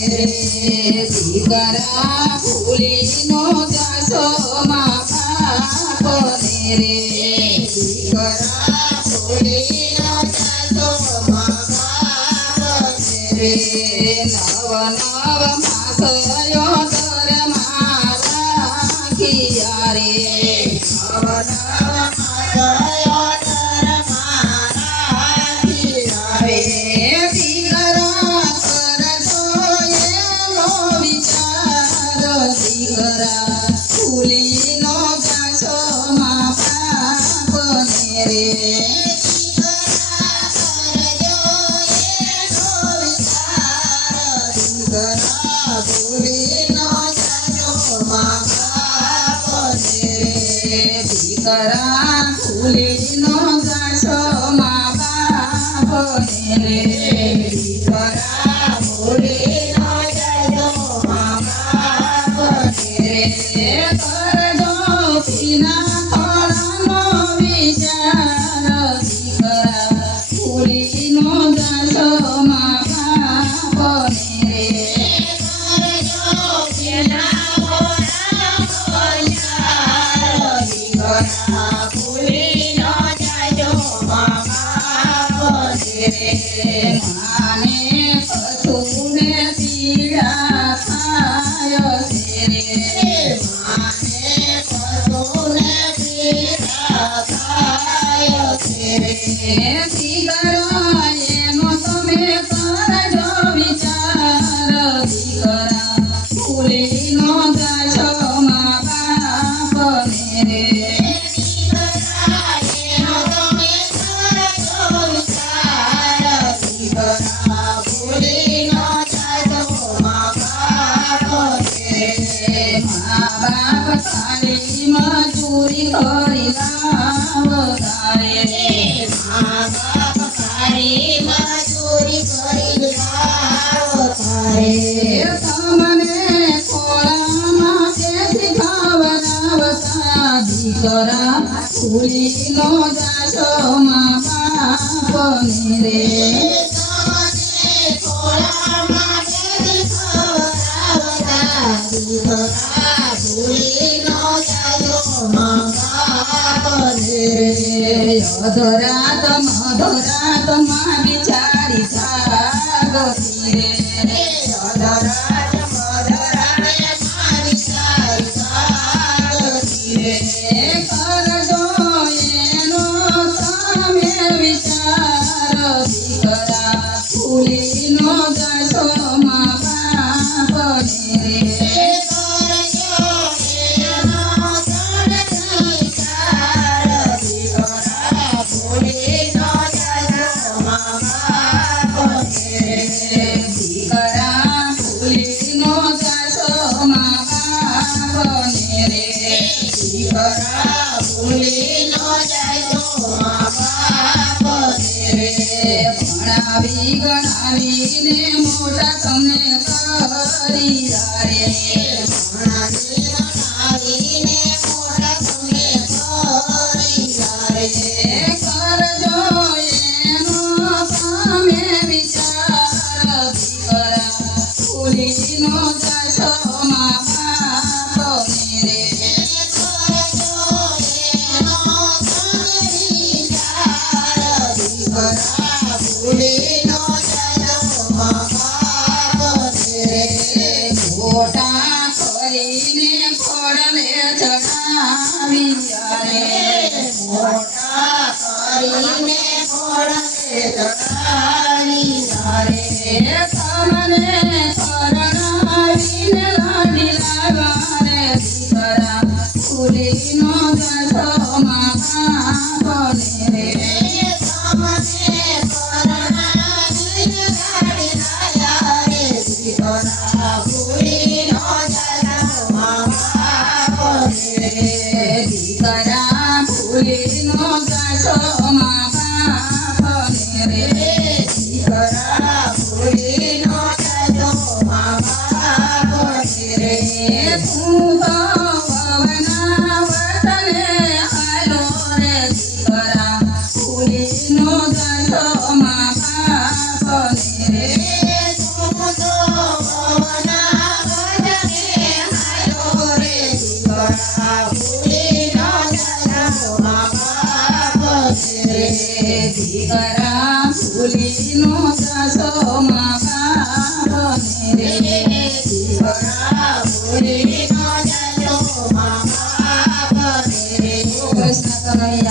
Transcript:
દીકરા ભૂલીનો જાશો માં બાપને રે દીકરા ભૂલીનો જાશો માં બાપને રે નવ નવ માસયો દર મારા ખિયા રે નવ નવ માસયો દર મારા ખિયા રે દીકરા કરજો એનો વિચાર દીકરા ભૂલીનો જાશો માં બાપને રે દીકરા ભૂલીનો જાશો માં બાપને રે દીકરા ભૂલીનો જાશો માં બાપને રે કરજો પીના થોડાનો વિચાર દીકરા ભૂલીનો જાશો માં બાપને રે માને કસુને પીડા થાય છે માને કસુને પીડા થાય છે દીકરા એનો તમે કરજો વિચાર દીકરા ભૂલીનો જાશો માં બાપને રે મજૂરી કરી લાવતા રે મા બાપ તારી મજૂરી કરી લાવતા રે તમને ખોળામાં તેથી ખવડાવતા દીકરા ભૂલીનો જાશો માં બાપને રે ખોળામાં તેથી ખવડાવતા દીકરા ભૂલીનો અધરાત મધરાત માં બિચારી જાગતી રે અધરાત મધરાત માં બિચારી જાગતી રે કરજો એનો તમે વિચાર દીકરા ભૂલીનો જાશો માં બાપને રે ભણાવી ગણાવીને મોટા તમને કરી રે ભણાવી ગણાવીને મોટા તમને કરી રે કરજો એનો તમે વિચાર દીકરા ભૂલીનો જાશો માં બાપને રે મોટા કરીને ખોડને ચડાવી રે મોટા કરીને ખોડને ચડાવી રે તમને કરણાવીને લાડી લાગવા રે દીકરા ભૂલીનો જાશો માં બાપને રે દીકરા ભૂલીનો જાશો માં બાપને રે દીકરા ભૂલીનો જાશો માં બાપને રે તું તો પવના વતને હાલો રે દીકરા ભૂલીનો જાશો માં બાપને રે તું તો દીકરા ભૂલીનો જશો મા બાપને રે દીકરા ભૂલીનો જશો મા બાપને રે કૃષ્ણ કનૈયા